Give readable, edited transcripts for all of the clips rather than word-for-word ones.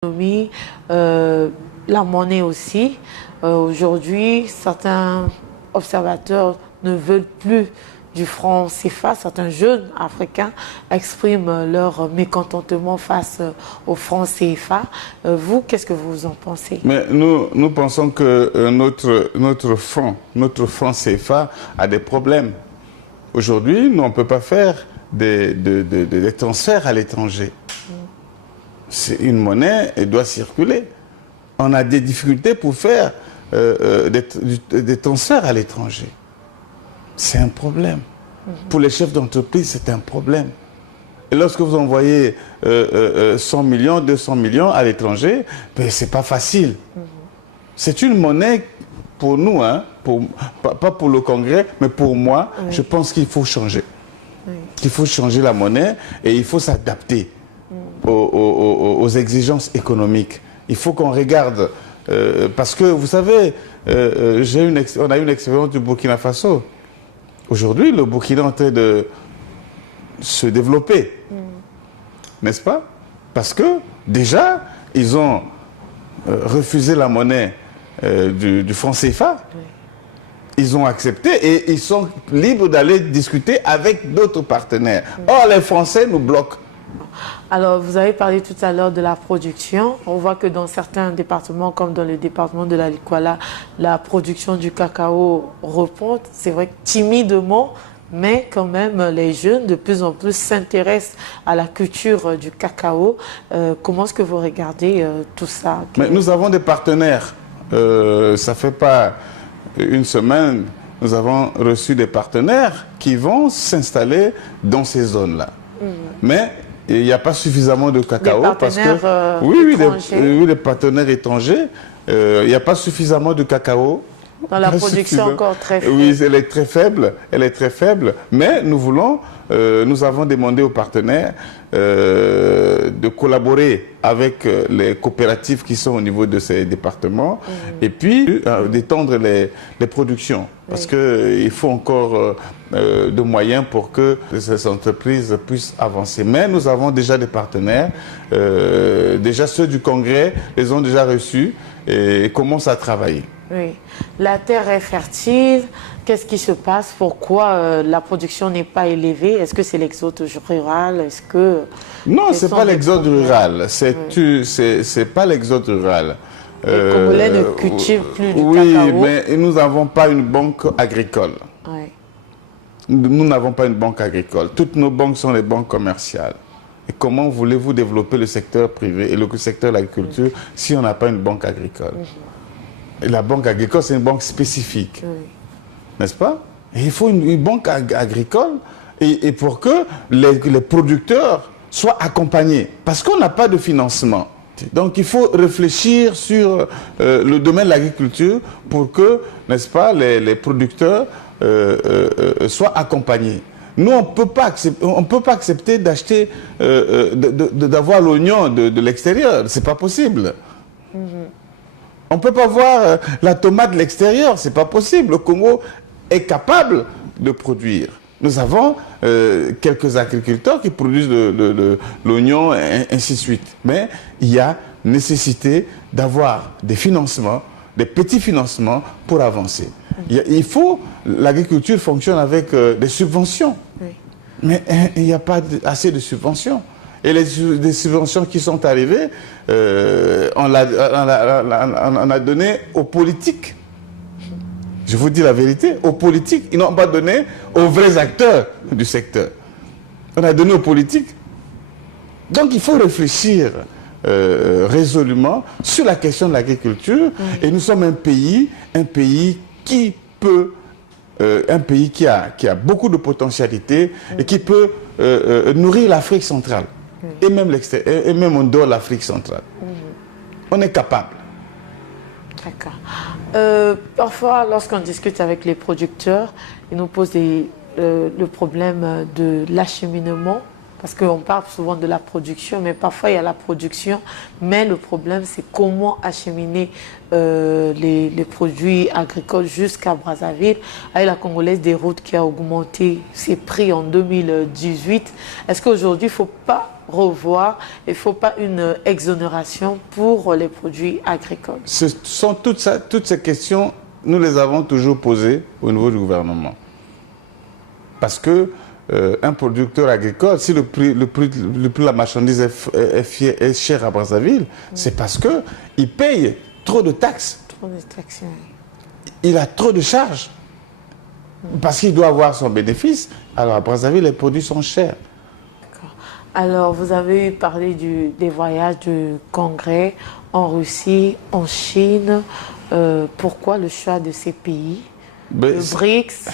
l'économie, la monnaie aussi. Aujourd'hui, certains observateurs ne veulent plus du franc CFA. Certains jeunes africains expriment leur mécontentement face au franc CFA. Vous, qu'est-ce que vous en pensez? Mais nous pensons que notre franc CFA a des problèmes. Aujourd'hui, nous, on ne peut pas faire des transferts à l'étranger. C'est une monnaie, elle doit circuler. On a des difficultés pour faire des transferts à l'étranger. C'est un problème. Pour les chefs d'entreprise, c'est un problème. Et lorsque vous envoyez 100 millions, 200 millions à l'étranger, ben, ce n'est pas facile. C'est une monnaie pour nous, hein, pas pour le Congrès, mais pour moi, je pense qu'il faut changer. Il faut changer la monnaie et il faut s'adapter aux exigences économiques. Il faut qu'on regarde, parce que vous savez, on a eu une expérience du Burkina Faso. Aujourd'hui, le Burkina est en train de se développer, n'est-ce pas? Parce que déjà, ils ont refusé la monnaie du franc CFA. Ils ont accepté et ils sont libres d'aller discuter avec d'autres partenaires. Or, les Français nous bloquent. Alors, vous avez parlé tout à l'heure de la production. On voit que dans certains départements, comme dans le département de la Likwala, la production du cacao reprend. C'est vrai que timidement, mais quand même, les jeunes de plus en plus s'intéressent à la culture du cacao. Comment est-ce que vous regardez tout ça? Mais nous avons des partenaires. Ça ne fait pas une semaine, nous avons reçu des partenaires qui vont s'installer dans ces zones-là. Mais il n'y a pas suffisamment de cacao parce que oui, les partenaires étrangers, il n'y a pas suffisamment de cacao. Dans la production encore très faible. Oui, elle est très faible, mais nous voulons, nous avons demandé aux partenaires de collaborer avec les coopératives qui sont au niveau de ces départements et puis d'étendre les productions parce qu'il faut encore de moyens pour que ces entreprises puissent avancer. Mais nous avons déjà des partenaires, déjà ceux du Congrès les ont déjà reçus et commencent à travailler. Oui. La terre est fertile. Qu'est-ce qui se passe? Pourquoi la production n'est pas élevée? Est-ce que c'est l'exode rural? Est-ce que non, c'est pas l'exode rural. C'est pas l'exode rural. Les Congolais ne cultivent plus du cacao. Oui, mais nous n'avons pas une banque agricole. Oui. Nous n'avons pas une banque agricole. Toutes nos banques sont les banques commerciales. Et comment voulez-vous développer le secteur privé et le secteur de l'agriculture si on n'a pas une banque agricole? Et la banque agricole, c'est une banque spécifique, n'est-ce pas? Et il faut une banque agricole et pour que les producteurs soient accompagnés, parce qu'on n'a pas de financement. Donc il faut réfléchir sur le domaine de l'agriculture pour que, n'est-ce pas, les producteurs soient accompagnés. Nous, on ne peut pas accepter d'acheter, d'avoir l'oignon de l'extérieur, c'est pas possible. On ne peut pas voir la tomate de l'extérieur, ce n'est pas possible. Le Congo est capable de produire. Nous avons quelques agriculteurs qui produisent l'oignon, et ainsi de suite. Mais il y a nécessité d'avoir des financements, des petits financements pour avancer. L'agriculture fonctionne avec des subventions. Mais il n'y a pas assez de subventions. Et les subventions qui sont arrivées, on a donné aux politiques. Je vous dis la vérité, aux politiques. Ils n'ont pas donné aux vrais acteurs du secteur. On a donné aux politiques. Donc il faut réfléchir résolument sur la question de l'agriculture. Et nous sommes un pays qui peut, qui a beaucoup de potentialités et qui peut nourrir l'Afrique centrale. Et même en dehors de l'Afrique centrale. On est capable. D'accord. Parfois, lorsqu'on discute avec les producteurs, ils nous posent le problème de l'acheminement. Parce qu'on parle souvent de la production, mais parfois il y a la production. Mais le problème, c'est comment acheminer les produits agricoles jusqu'à Brazzaville. Avec la Congolaise des routes qui a augmenté ses prix en 2018. Est-ce qu'aujourd'hui, il ne faut pas revoir, il ne faut pas une exonération pour les produits agricoles. Ce sont toutes ces questions, nous les avons toujours posées au niveau du gouvernement. Parce que un producteur agricole, si le prix de la marchandise est cher à Brazzaville, c'est parce qu'il paye trop de taxes. Trop de taxes. Il a trop de charges. Parce qu'il doit avoir son bénéfice. Alors à Brazzaville, les produits sont chers. Alors, vous avez parlé des voyages du Congrès en Russie, en Chine. Pourquoi le choix de ces pays? Le BRICS.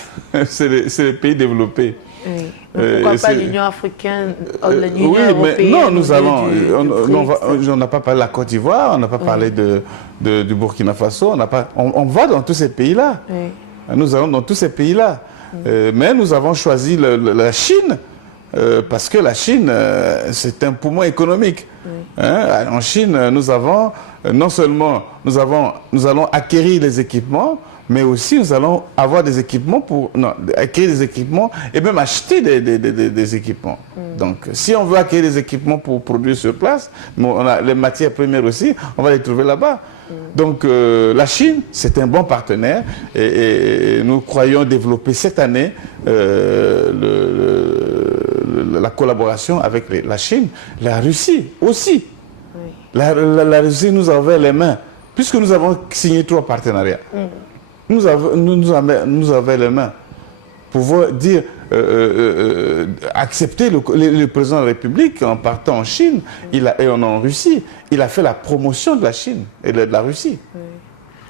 C'est les pays développés. Oui. Pourquoi pas l'Union africaine, l'Union européenne? Non, nous allons. On n'a pas parlé de la Côte d'Ivoire, on n'a pas parlé du Burkina Faso. On va dans tous ces pays-là. Oui. Nous allons dans tous ces pays-là. Mais nous avons choisi la Chine. Parce que la Chine, c'est un poumon économique. Oui. Hein? En Chine, nous avons, non seulement nous allons acquérir les équipements, mais aussi nous allons avoir des équipements acquérir des équipements et même acheter des équipements. Donc, si on veut acquérir des équipements pour produire sur place, on a les matières premières aussi, on va les trouver là-bas. Donc, la Chine, c'est un bon partenaire et nous croyons développer cette année la collaboration avec la Chine, la Russie aussi. Oui. La Russie nous a ouvert les mains, puisque nous avons signé 3 partenariats. Nous avons les mains pour dire, accepter le président de la République en partant en Chine et en Russie. Il a fait la promotion de la Chine et de la Russie. Oui.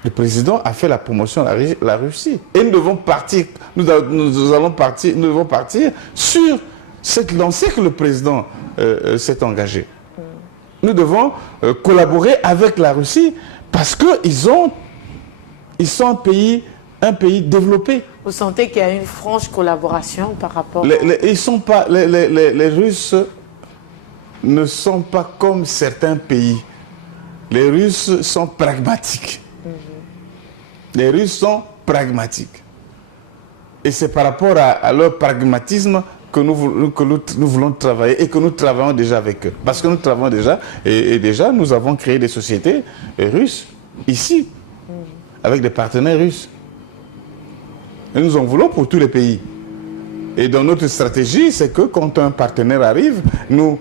Le président a fait la promotion de la Russie. Et nous devons partir, nous devons partir sur cette lancée que le président s'est engagé. Nous devons collaborer avec la Russie parce qu'ils sont un pays développé. Vous sentez qu'il y a une franche collaboration par rapport les Russes ne sont pas comme certains pays. Les Russes sont pragmatiques. Les Russes sont pragmatiques. Et c'est par rapport à leur pragmatisme que nous voulons travailler et que nous travaillons déjà avec eux. Parce que nous travaillons déjà, et déjà nous avons créé des sociétés russes ici, avec des partenaires russes. Et nous en voulons pour tous les pays. Et dans notre stratégie, c'est que quand un partenaire arrive, nous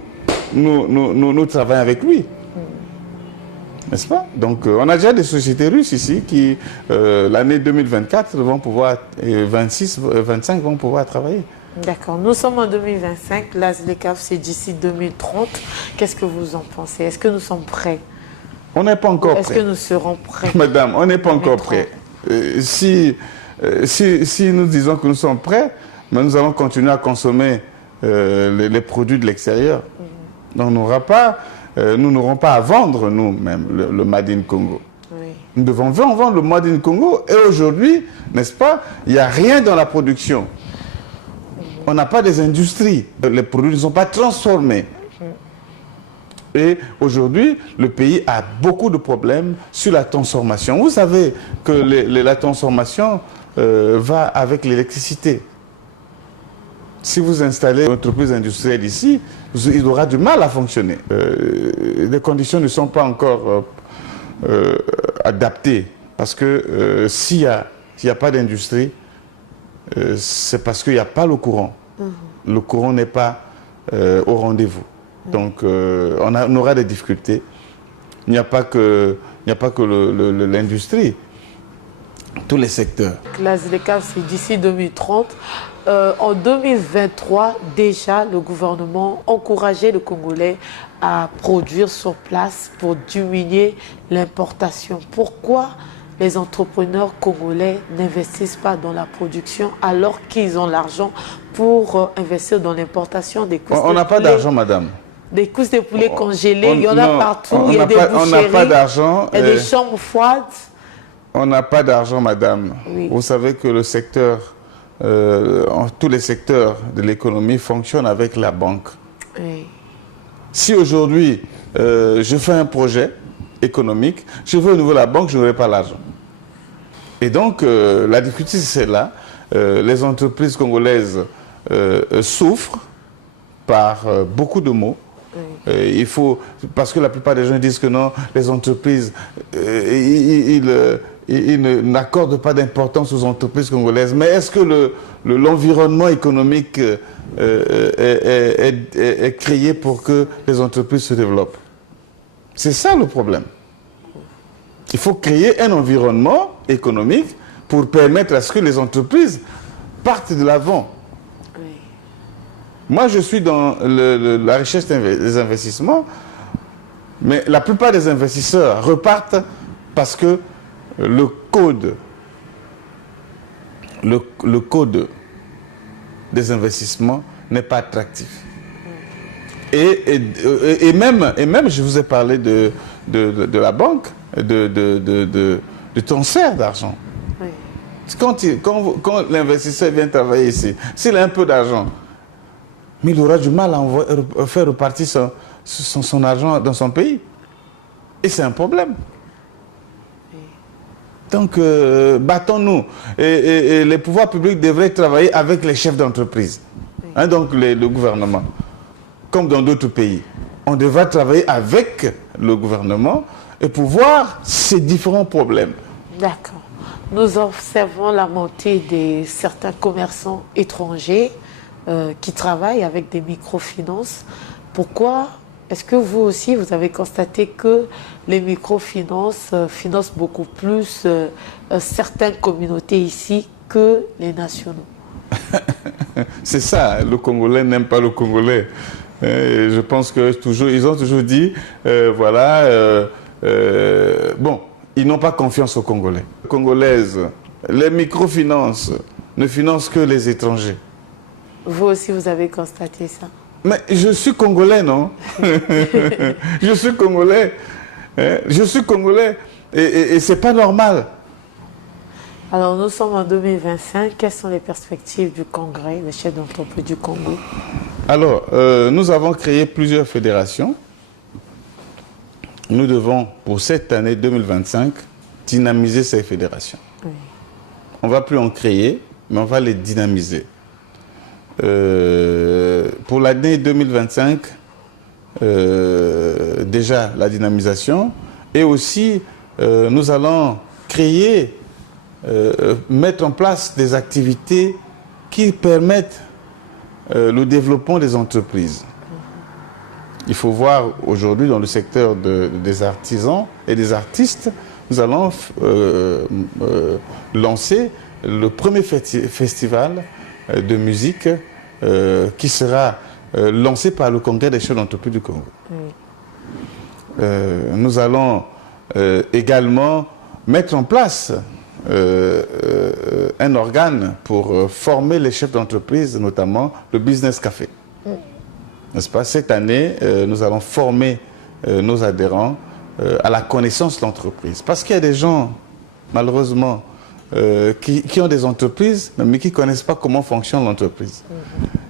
travaillons avec lui. N'est-ce pas? Donc, on a déjà des sociétés russes ici qui, l'année 2024, vont pouvoir, 25 vont pouvoir travailler. D'accord. Nous sommes en 2025. La ZLECAf, c'est d'ici 2030. Qu'est-ce que vous en pensez? Est-ce que nous sommes prêts? On n'est pas encore prêts. Est-ce que nous serons prêts? Madame, on n'est pas encore prêts. Si nous disons que nous sommes prêts, mais nous allons continuer à consommer les produits de l'extérieur. Donc, nous n'aurons pas à vendre nous-mêmes le Made in Congo. Oui. Nous devons vendre le Made in Congo. Et aujourd'hui, n'est-ce pas, il n'y a rien dans la production. On n'a pas des industries. Les produits ne sont pas transformés. Et aujourd'hui, le pays a beaucoup de problèmes sur la transformation. Vous savez que la transformation va avec l'électricité. Si vous installez une entreprise industrielle ici, il aura du mal à fonctionner. Les conditions ne sont pas encore adaptées. Parce que s'il n'y a pas d'industrie, c'est parce qu'il n'y a pas le courant. Le courant n'est pas au rendez-vous. Donc, on aura des difficultés. Il n'y a pas que l'industrie. Tous les secteurs. La ZLECAf, c'est d'ici 2030. En 2023, déjà, le gouvernement encourageait les Congolais à produire sur place pour diminuer l'importation. Pourquoi les entrepreneurs congolais n'investissent pas dans la production alors qu'ils ont l'argent pour investir dans l'importation des cousses de poulet? On n'a pas d'argent, madame. Des cousses de poulet congelées, il y en a partout, il y a des boucheries, on n'a pas d'argent. Il y a des chambres froides. On n'a pas d'argent, madame. Oui. Vous savez que le secteur, tous les secteurs de l'économie fonctionnent avec la banque. Oui. Si aujourd'hui, je fais un projet économique, je vais au niveau de la banque, je n'aurai pas l'argent. Et donc, la difficulté, c'est là. Les entreprises congolaises souffrent par beaucoup de maux Il faut, parce que la plupart des gens disent que non, les entreprises, ils n'accordent pas d'importance aux entreprises congolaises. Mais est-ce que l'environnement économique est créé pour que les entreprises se développent? C'est ça le problème. Il faut créer un environnement économique pour permettre à ce que les entreprises partent de l'avant. Moi, je suis dans la recherche des investissements, mais la plupart des investisseurs repartent parce que le code des investissements n'est pas attractif. Et même, je vous ai parlé de la banque, de transfert d'argent. Oui. Quand l'investisseur vient travailler ici, s'il a un peu d'argent, mais il aura du mal à faire repartir son argent dans son pays. Et c'est un problème. Oui. Donc, battons-nous. Et les pouvoirs publics devraient travailler avec les chefs d'entreprise, oui. Hein, donc le gouvernement, comme dans d'autres pays. On devra travailler avec le gouvernement et pour voir ces différents problèmes. D'accord. Nous observons la montée de certains commerçants étrangers qui travaillent avec des microfinances. Pourquoi est-ce que vous aussi, vous avez constaté que les microfinances financent beaucoup plus certaines communautés ici que les nationaux? C'est ça, le Congolais n'aime pas le Congolais. Je pense que ils ont toujours dit, bon, ils n'ont pas confiance aux Congolais. Les Congolaises, les microfinances ne financent que les étrangers. Vous aussi, vous avez constaté ça? Mais je suis Congolais, non? Je suis Congolais. Je suis Congolais. Et ce n'est pas normal. Alors, nous sommes en 2025. Quelles sont les perspectives du Congrès, des chefs d'entreprise du Congo? Alors, nous avons créé plusieurs fédérations. Nous devons, pour cette année 2025, dynamiser ces fédérations. Oui. On ne va plus en créer, mais on va les dynamiser. Pour l'année 2025, déjà la dynamisation, et aussi nous allons créer, mettre en place des activités qui permettent le développement des entreprises. Il faut voir aujourd'hui dans le secteur des artisans et des artistes, nous allons lancer le premier festival de musique qui sera lancé par le Congrès des chefs d'entreprise du Congo. Oui. Nous allons également mettre en place un organe pour former les chefs d'entreprise, notamment le Business Café. N'est-ce pas? Cette année, nous allons former nos adhérents à la connaissance de l'entreprise. Parce qu'il y a des gens, malheureusement, qui ont des entreprises, mais qui ne connaissent pas comment fonctionne l'entreprise.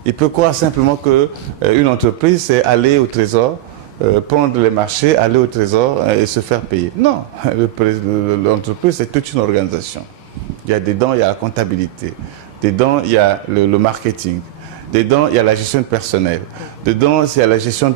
Il peut croire simplement qu'une entreprise, c'est aller au trésor, prendre les marchés, aller au trésor et se faire payer. Non, l'entreprise, c'est toute une organisation. Il y a dedans, il y a la comptabilité. Dedans, il y a le marketing. Dedans, il y a la gestion personnelle. Dedans, il y a la gestion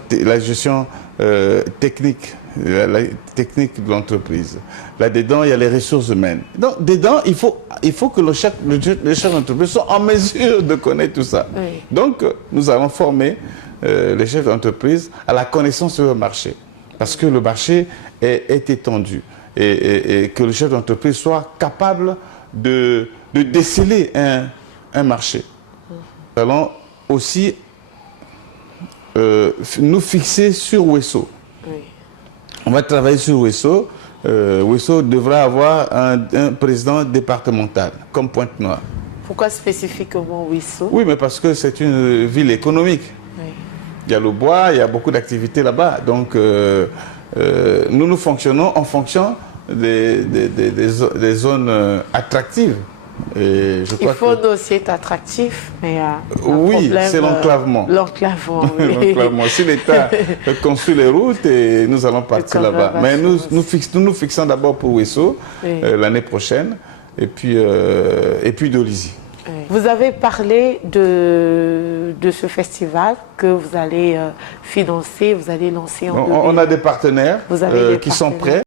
technique. La technique de l'entreprise. Là-dedans, il y a les ressources humaines. Donc, dedans, il faut que les chefs d'entreprise soient en mesure de connaître tout ça. Oui. Donc, nous allons former les chefs d'entreprise à la connaissance de leur marché. Parce que le marché est étendu. Et que le chef d'entreprise soit capable de déceler un marché. Nous allons aussi nous fixer sur Wesso. Oui. On va travailler sur Wesso. Wesso devra avoir un président départemental, comme Pointe-Noire. Pourquoi spécifiquement Wesso? Oui, mais parce que c'est une ville économique. Oui. Il y a le bois, il y a beaucoup d'activités là-bas. Donc, nous fonctionnons en fonction des zones attractives. Et je crois il faut aussi être attractif, mais oui, c'est l'enclavement. L'enclavement, oui. L'enclavement. Si l'État construit les routes, et nous allons partir là-bas. Mais nous fixons d'abord pour Wesso, oui. L'année prochaine, et puis Dolisie. Oui. Vous avez parlé de ce festival que vous allez financer, vous allez lancer en 2020. On a des partenaires qui sont prêts.